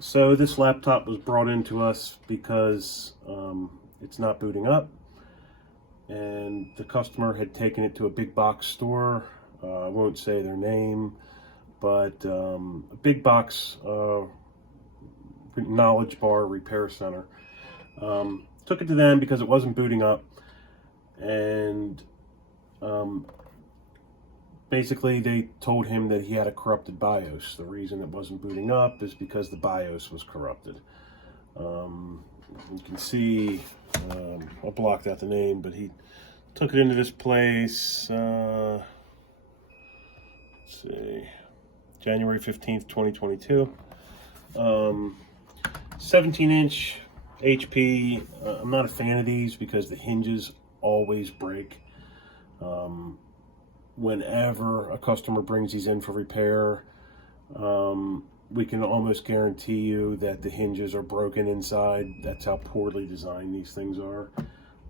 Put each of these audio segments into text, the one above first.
So this laptop was brought into us because it's not booting up, and the customer had taken it to a big box store. I won't say their name, but a big box knowledge bar repair center. Took it to them because it wasn't booting up, and basically they told him that he had a corrupted BIOS. The reason it wasn't booting up is because the BIOS was corrupted. You can see, I'll block out the name, but he took it into this place, let's see, January 15th, 2022. 17-inch HP. I'm not a fan of these because the hinges always break. Whenever a customer brings these in for repair, we can almost guarantee you that the hinges are broken inside. That's how poorly designed these things are.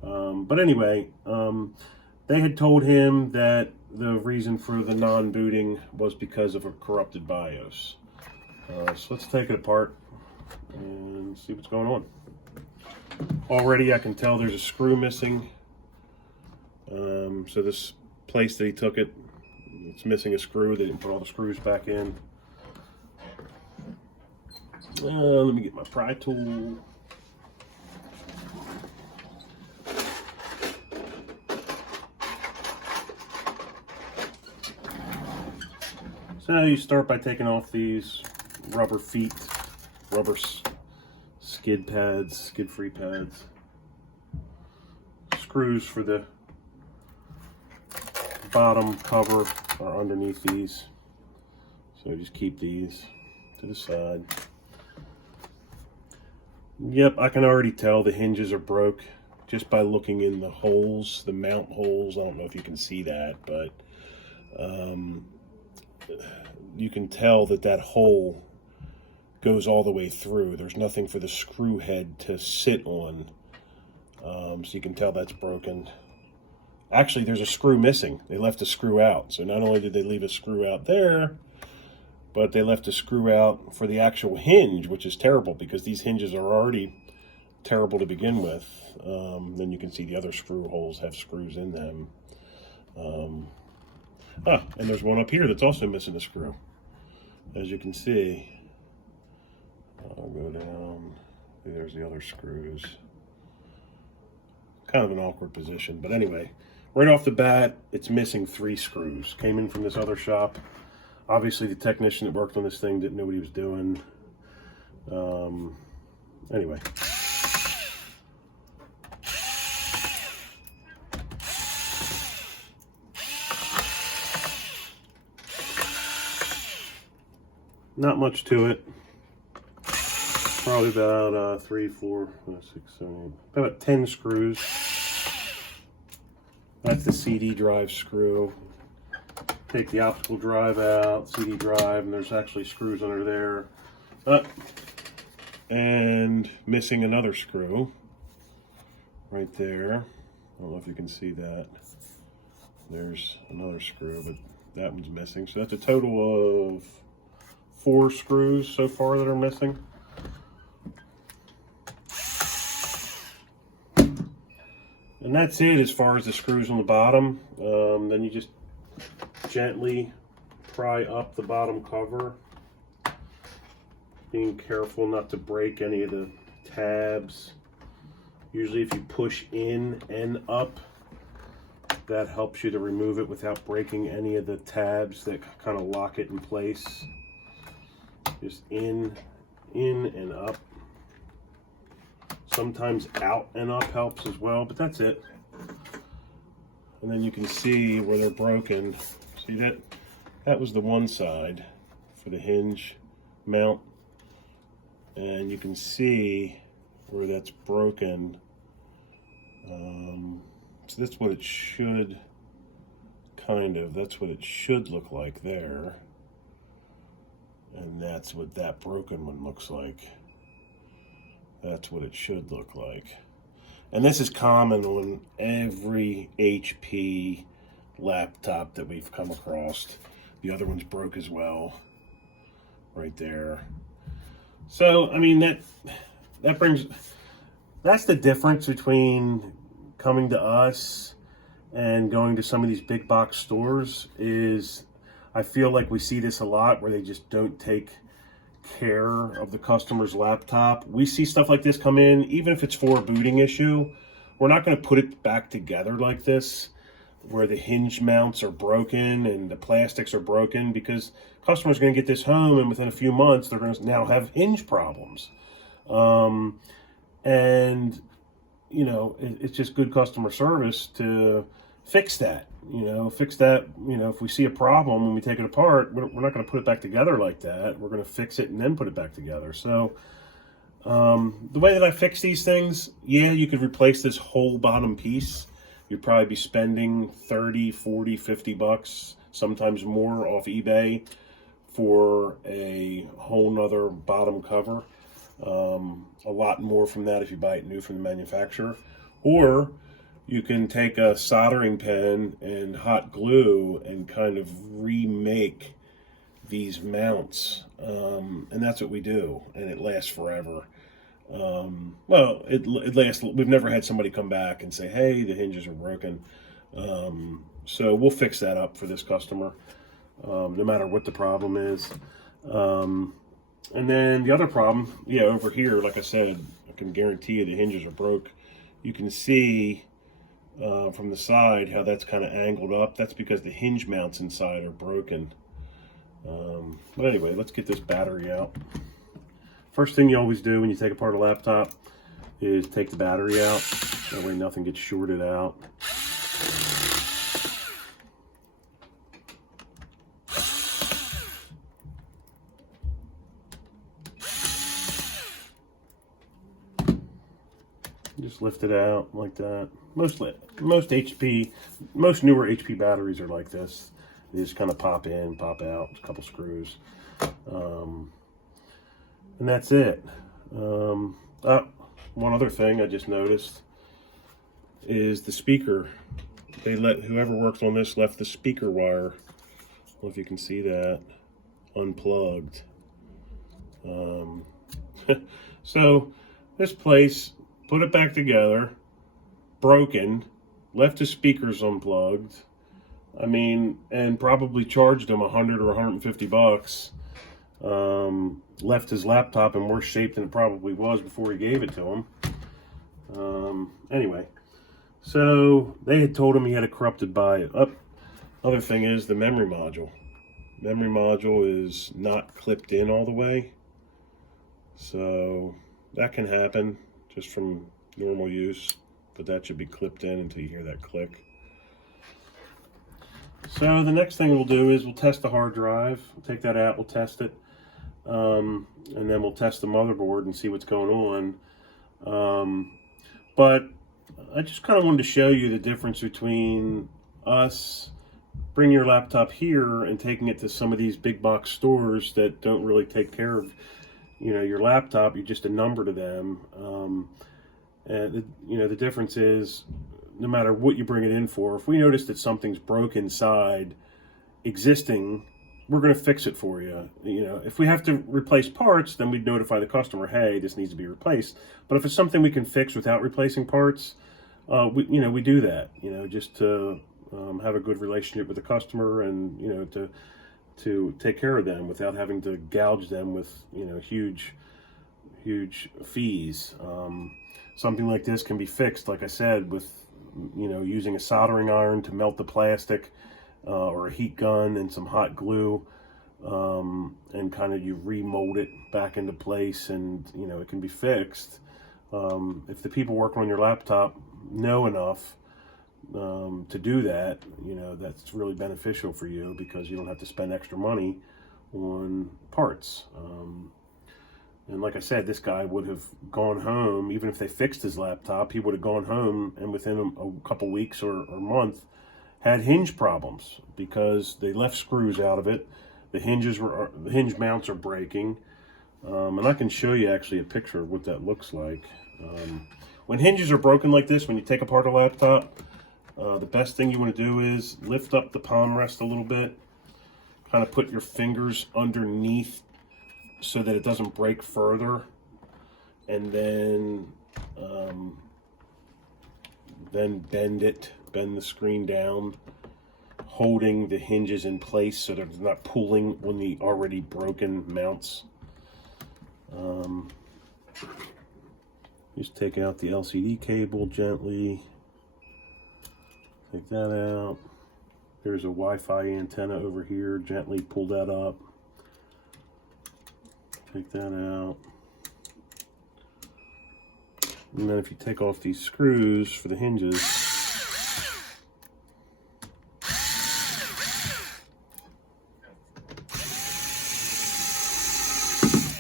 But anyway, they had told him that the reason for the non-booting was because of a corrupted BIOS. So let's take it apart and see what's going on. Already I can tell there's a screw missing. So this place that he took it, it's missing a screw. They didn't put all the screws back in. Let me get my pry tool. So you start by taking off these rubber feet, rubber skid pads, skid-free pads. Screws for the bottom cover are underneath these. So just keep these to the side. Yep, I can already tell the hinges are broke just by looking in the holes, the mount holes. I don't know if you can see that, but you can tell that that hole goes all the way through. There's nothing for the screw head to sit on, so you can tell that's broken. Actually, there's a screw missing. They left a screw out. So not only did they leave a screw out there, but they left a screw out for the actual hinge, which is terrible because these hinges are already terrible to begin with. Then you can see the other screw holes have screws in them. And there's one up here that's also missing a screw. As you can see, I'll go down. There's the other screws. Kind of an awkward position, but anyway, right off the bat, it's missing 3 screws. Came in from this other shop. Obviously, the technician that worked on this thing didn't know what he was doing. Anyway. Not much to it. Probably about 3, 4, 6, 7, 8, about 10 screws. That's the CD drive screw. Take the optical drive out, CD drive, and there's actually screws under there. And missing another screw right there. I don't know if you can see that. There's another screw, but that one's missing. So that's a total of 4 screws so far that are missing. And that's it as far as the screws on the bottom. Then you just gently pry up the bottom cover, being careful not to break any of the tabs. Usually if you push in and up, that helps you to remove it without breaking any of the tabs that kind of lock it in place. Just in and up. Sometimes out and up helps as well, but that's it. And then you can see where they're broken. See that? That was the one side for the hinge mount. And you can see where that's broken. So that's what it should, that's what it should look like there. And that's what that broken one looks like. That's what it should look like. And this is common on every HP laptop that we've come across. The other one's broke as well, right there. So, I mean, that's the difference between coming to us and going to some of these big box stores. Is I feel like we see this a lot where they just don't take care of the customer's laptop. We see stuff like this come in, even if it's for a booting issue. We're not going to put it back together like this, where the hinge mounts are broken and the plastics are broken, because customers are going to get this home and within a few months they're going to now have hinge problems. And you know, it's just good customer service to fix that. If we see a problem when we take it apart, we're not going to put it back together like that. We're going to fix it and then put it back together. So the way that I fix these things, yeah, you could replace this whole bottom piece. You'd probably be spending 30, 40, 50 bucks, sometimes more, off eBay for a whole nother bottom cover. A lot more from that if you buy it new from the manufacturer. Or you can take a soldering pen and hot glue and kind of remake these mounts. And that's what we do, and it lasts forever. Well, it lasts. We've never had somebody come back and say, hey, the hinges are broken. So we'll fix that up for this customer, no matter what the problem is. And then the other problem, yeah, over here, like I said, I can guarantee you the hinges are broke. You can see from the side how that's kind of angled up. That's because the hinge mounts inside are broken. But anyway, let's get this battery out. First thing you always do when you take apart a laptop is take the battery out. That way nothing gets shorted out. Just lift it out like that. Most newer HP batteries are like this. They just kind of pop in, pop out, a couple screws. And that's it. One other thing I just noticed is the speaker. Whoever worked on this left the speaker wire, I don't know if you can see that, unplugged. So this place put it back together, broken, left his speakers unplugged. I mean, and probably charged him 100 or 150 bucks. Left his laptop in worse shape than it probably was before he gave it to him. Anyway, so they had told him he had a corrupted BIOS. Other thing is the memory module. Memory module is not clipped in all the way. So that can happen just from normal use, but that should be clipped in until you hear that click. So the next thing we'll do is we'll test the hard drive. We'll take that out, we'll test it, and then we'll test the motherboard and see what's going on. But I just kind of wanted to show you the difference between us bringing your laptop here and taking it to some of these big box stores that don't really take care of, you know, your laptop. You're just a number to them. And the difference is, no matter what you bring it in for, if we notice that something's broke inside existing, we're going to fix it for you. You know, if we have to replace parts, then we'd notify the customer, hey, this needs to be replaced. But if it's something we can fix without replacing parts, we do that, just to have a good relationship with the customer, and, to take care of them without having to gouge them with, huge fees. Something like this can be fixed, like I said, with, using a soldering iron to melt the plastic, or a heat gun and some hot glue, and kind of you remold it back into place, and, it can be fixed. If the people working on your laptop know enough to do that, that's really beneficial for you, because you don't have to spend extra money on parts. And like I said, this guy would have gone home, even if they fixed his laptop, he would have gone home and within a couple weeks or a month had hinge problems, because they left screws out of it. The hinge mounts are breaking. And I can show you actually a picture of what that looks like. When hinges are broken like this, when you take apart a laptop, the best thing you want to do is lift up the palm rest a little bit, kind of put your fingers underneath so that it doesn't break further, and then bend the screen down, holding the hinges in place so they're not pulling on the already broken mounts. Just take out the LCD cable gently. Take that out. There's a Wi-Fi antenna over here. Gently pull that up. Take that out. And then if you take off these screws for the hinges,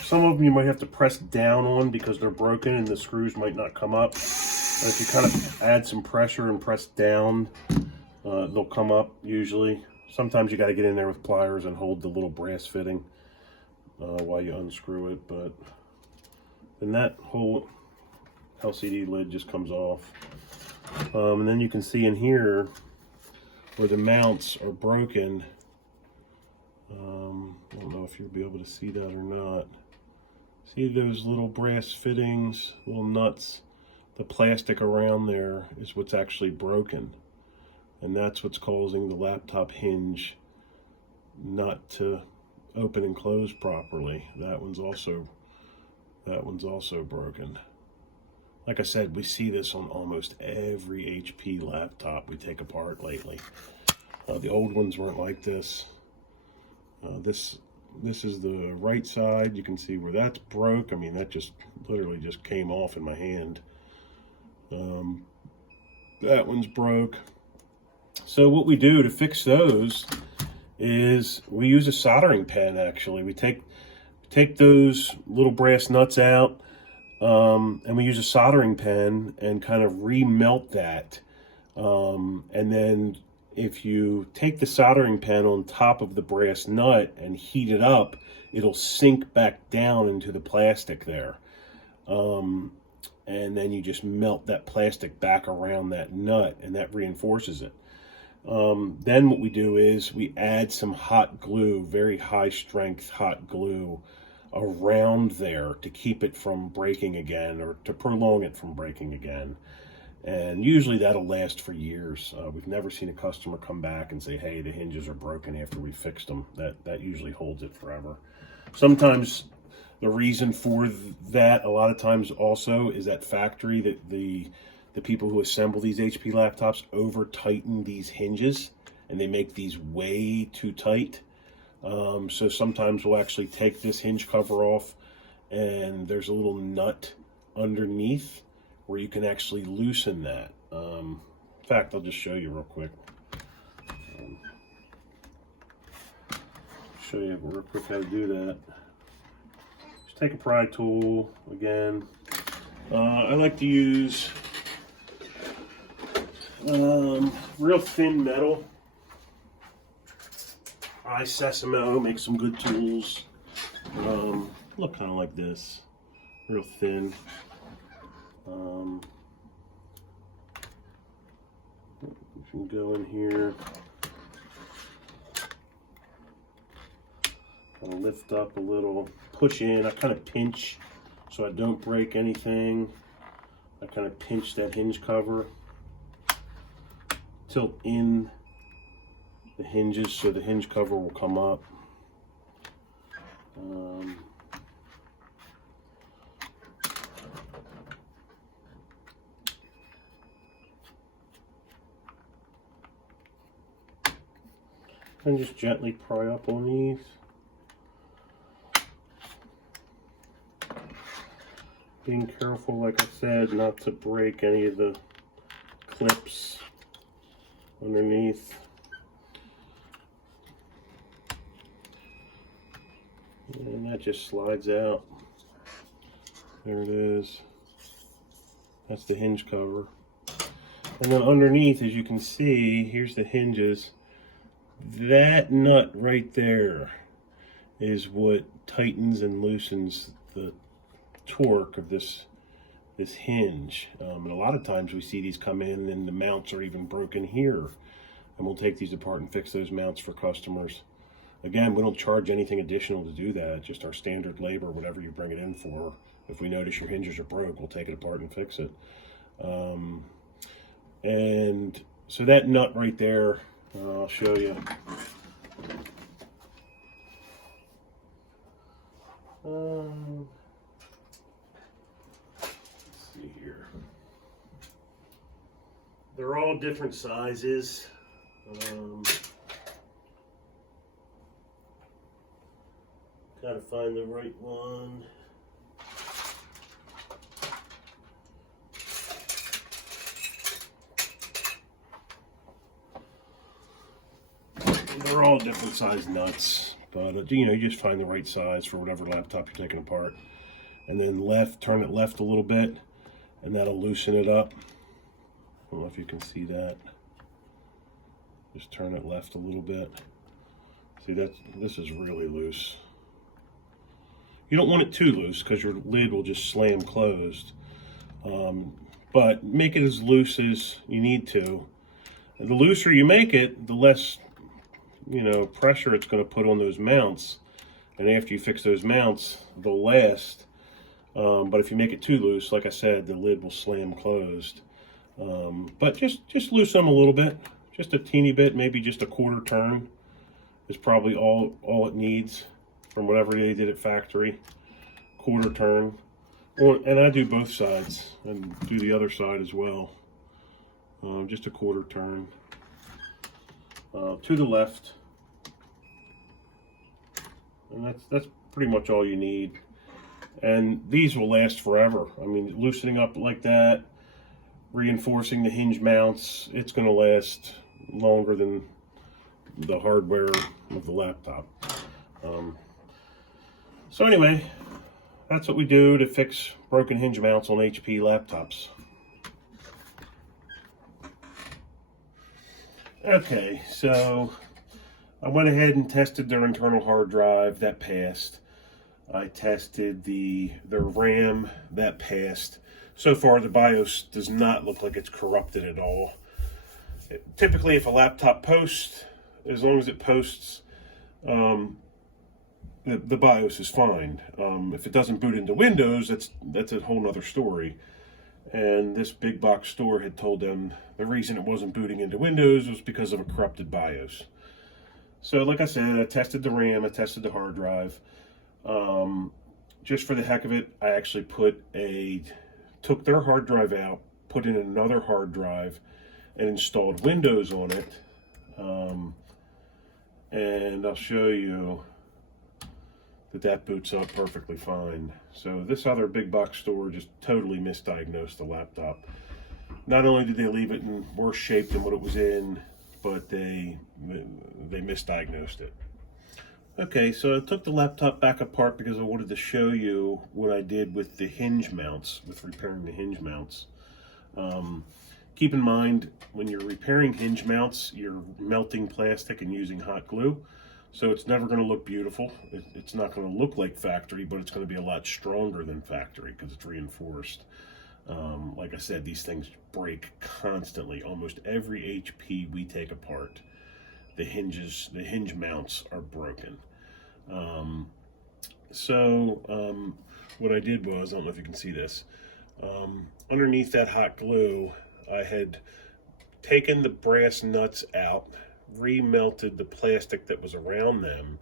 some of them you might have to press down on because they're broken and the screws might not come up. But if you kind of add some pressure and press down, they'll come up usually. Sometimes you got to get in there with pliers and hold the little brass fitting while you unscrew it. But then that whole LCD lid just comes off. And then you can see in here where the mounts are broken. I don't know if you'll be able to see that or not. See those little brass fittings, little nuts? The plastic around there is what's actually broken. And that's what's causing the laptop hinge not to open and close properly. That one's also broken. Like I said, we see this on almost every HP laptop we take apart lately. The old ones weren't like this. This is the right side. You can see where that's broke. I mean, that just literally just came off in my hand. That one's broke. So what we do to fix those is we use a soldering pen. Actually, we take those little brass nuts out, and we use a soldering pen and kind of remelt that. And then if you take the soldering pen on top of the brass nut and heat it up, it'll sink back down into the plastic there. And then you just melt that plastic back around that nut, and that reinforces it. Then what we do is we add some hot glue, very high strength hot glue, around there to keep it from breaking again, or to prolong it from breaking again. And usually that'll last for years. We've never seen a customer come back and say, hey, the hinges are broken after we fixed them. That usually holds it forever. Sometimes the reason for that, a lot of times also, is that factory, that the people who assemble these HP laptops over tighten these hinges, and they make these way too tight. So sometimes we'll actually take this hinge cover off, and there's a little nut underneath where you can actually loosen that. In fact, I'll just show you real quick. Show you real quick how to do that. Just take a pry tool again. I like to use real thin metal. Sesamo makes some good tools. Look kind of like this, real thin. You can go in here, kind of lift up a little, push in. I kind of pinch so I don't break anything. I kind of pinch that hinge cover, tilt in the hinges so the hinge cover will come up. And just gently pry up on these. Being careful, like I said, not to break any of the clips underneath. And that just slides out. There it is. That's the hinge cover. And then underneath, as you can see, here's the hinges. That nut right there is what tightens and loosens the torque of this hinge. And a lot of times we see these come in and the mounts are even broken here. And we'll take these apart and fix those mounts for customers. Again, we don't charge anything additional to do that, just our standard labor, whatever you bring it in for. If we notice your hinges are broke, we'll take it apart and fix it. And so that nut right there, I'll show you. Let's see here. They're all different sizes. Gotta find the right one. They're all different size nuts, but you know, you just find the right size for whatever laptop you're taking apart. And then turn it left a little bit, and that'll loosen it up. I don't know if you can see that. Just turn it left a little bit. See, this is really loose. You don't want it too loose because your lid will just slam closed. But make it as loose as you need to. And the looser you make it, the less, you know, pressure it's going to put on those mounts. And after you fix those mounts, they'll last. But if you make it too loose, like I said, the lid will slam closed. But just loosen them a little bit, just a teeny bit, maybe just a quarter turn is probably all it needs from whatever they did at factory. Quarter turn, and I do both sides and do the other side as well. Just a quarter turn to the left, and that's pretty much all you need. And these will last forever. I mean, loosening up like that, reinforcing the hinge mounts, it's going to last longer than the hardware of the laptop. So anyway, that's what we do to fix broken hinge mounts on HP laptops. Okay, so I went ahead and tested their internal hard drive. That passed. I tested their RAM. That passed. So far, the BIOS does not look like it's corrupted at all. Typically, if a laptop posts, as long as it posts, the BIOS is fine. If it doesn't boot into Windows, that's a whole nother story. And this big box store had told them the reason it wasn't booting into Windows was because of a corrupted BIOS. So like I said, I tested the RAM, I tested the hard drive. Just for the heck of it, I actually took their hard drive out, put in another hard drive, and installed Windows on it. And I'll show you that boots up perfectly fine. So this other big box store just totally misdiagnosed the laptop. Not only did they leave it in worse shape than what it was in, but they misdiagnosed it. Okay, so I took the laptop back apart because I wanted to show you what I did with the hinge mounts, with repairing the hinge mounts. Keep in mind, when you're repairing hinge mounts, you're melting plastic and using hot glue. So it's never going to look beautiful. It's not going to look like factory, but it's going to be a lot stronger than factory because it's reinforced. Like I said, these things break constantly. Almost every HP we take apart, the hinge mounts are broken. What I did was, I don't know if you can see this, underneath that hot glue, I had taken the brass nuts out, remelted the plastic that was around them,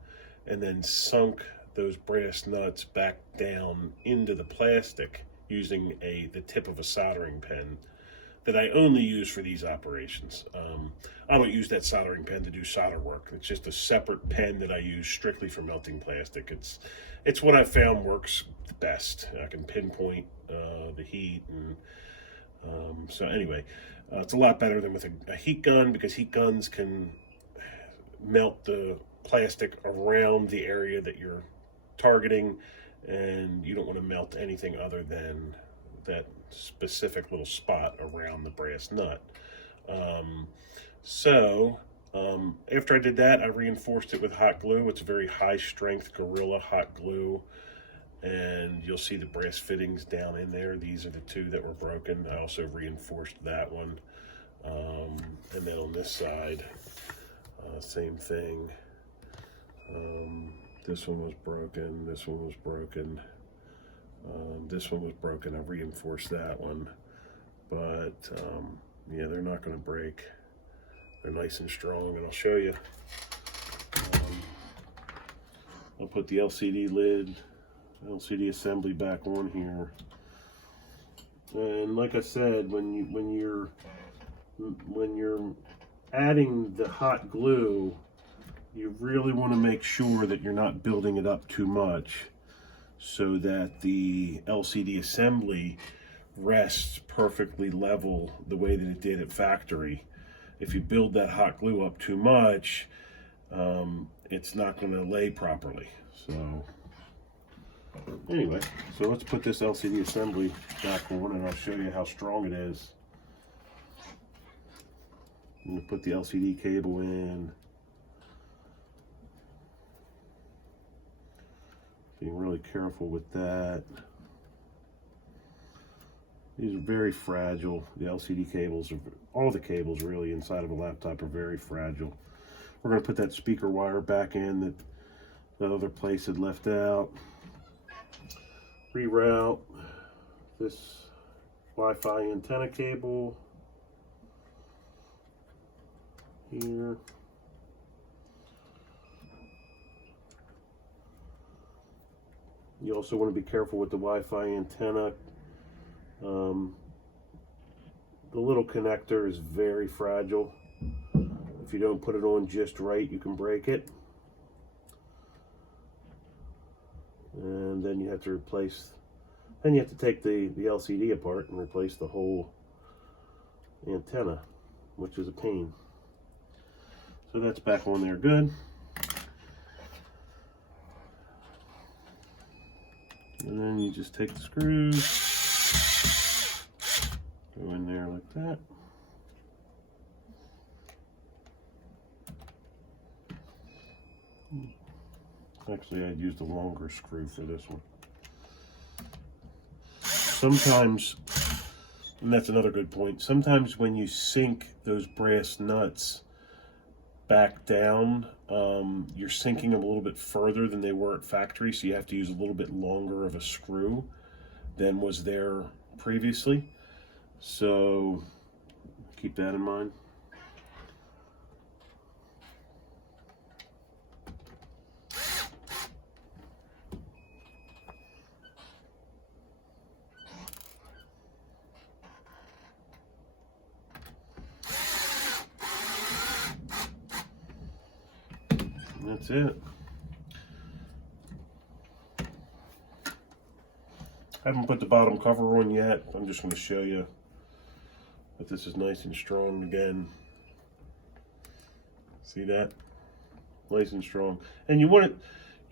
and then sunk those brass nuts back down into the plastic using the tip of a soldering pen that I only use for these operations. I don't use that soldering pen to do solder work. It's just a separate pen that I use strictly for melting plastic. It's what I found works best. I can pinpoint the heat, and so anyway, it's a lot better than with a heat gun, because heat guns can melt the plastic around the area that you're targeting, and you don't want to melt anything other than that specific little spot around the brass nut. After I did that, I reinforced it with hot glue. It's a very high strength Gorilla hot glue, and you'll see the brass fittings down in there. These are the two that were broken. I also reinforced that one. And then on this side, same thing. This one was broken. This one was broken. This one was broken. I reinforced that one. But yeah, they're not going to break. They're nice and strong, and I'll show you. I'll put the LCD lid, LCD assembly back on here. And like I said, when you're adding the hot glue, you really want to make sure that you're not building it up too much, so that the LCD assembly rests perfectly level the way that it did at factory. If you build that hot glue up too much, it's not going to lay properly. So anyway, so let's put this LCD assembly back on, and I'll show you how strong it is. I'm going to put the LCD cable in. Being really careful with that. These are very fragile. The LCD cables, all the cables really inside of a laptop are very fragile. We're going to put that speaker wire back in that the other place had left out. Reroute this Wi-Fi antenna cable here. You also want to be careful with the Wi-Fi antenna. The little connector is very fragile. If you don't put it on just right, you can break it. And then you have to take the LCD apart and replace the whole antenna, which is a pain. So that's back on there good. And then you just take the screws, go in there like that. Actually, I'd used a longer screw for this one. Sometimes, and that's another good point, sometimes when you sink those brass nuts back down, you're sinking them a little bit further than they were at factory, so you have to use a little bit longer of a screw than was there previously. So keep that in mind. That's it. I haven't put the bottom cover on yet. I'm just going to show you that this is nice and strong again. See that? Nice and strong. And you want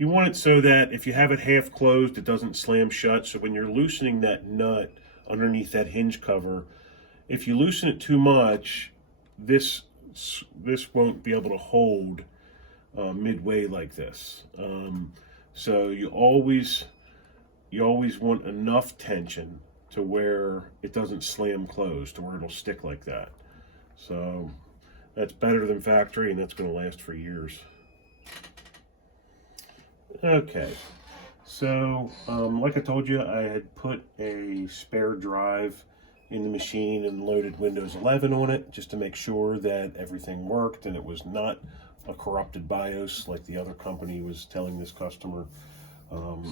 it so that if you have it half closed, it doesn't slam shut. So when you're loosening that nut underneath that hinge cover, if you loosen it too much, this won't be able to hold midway like this. So you always want enough tension to where it doesn't slam closed, to where it'll stick like that. So that's better than factory, and that's going to last for years. Okay, so like I told you, I had put a spare drive in the machine and loaded Windows 11 on it just to make sure that everything worked and it was not a corrupted BIOS like the other company was telling this customer.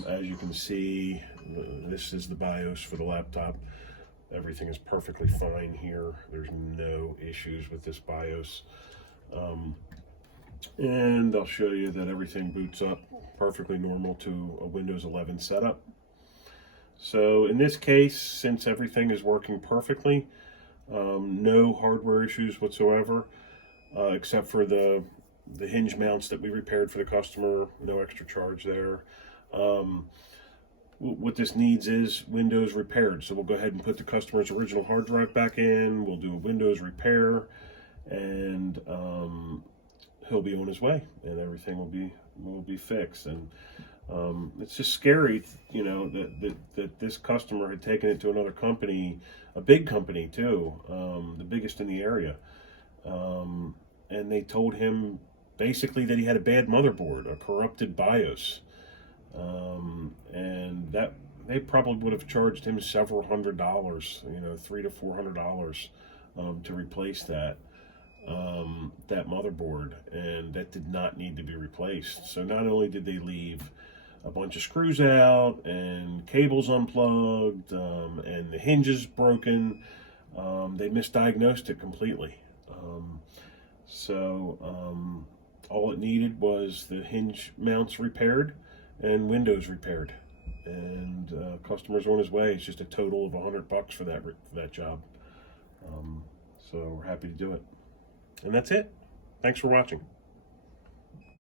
As you can see, this is the BIOS for the laptop. Everything is perfectly fine here. There's no issues with this BIOS. And I'll show you that everything boots up perfectly normal to a Windows 11 setup. So in this case, since everything is working perfectly, no hardware issues whatsoever, except for the hinge mounts that we repaired for the customer, no extra charge there. What this needs is Windows repaired. So we'll go ahead and put the customer's original hard drive back in. We'll do a Windows repair, and he'll be on his way, and everything will be fixed. And it's just scary, you know, that this customer had taken it to another company, a big company too, the biggest in the area, and they told him basically that he had a bad motherboard, a corrupted BIOS, and that they probably would have charged him several $100s, $300 to $400, to replace that motherboard, and that did not need to be replaced. So not only did they leave a bunch of screws out and cables unplugged, and the hinges broken, they misdiagnosed it completely. All it needed was the hinge mounts repaired and windows repaired, and customer's on his way. It's just a total of $100 for that job. So we're happy to do it. And that's it. Thanks for watching.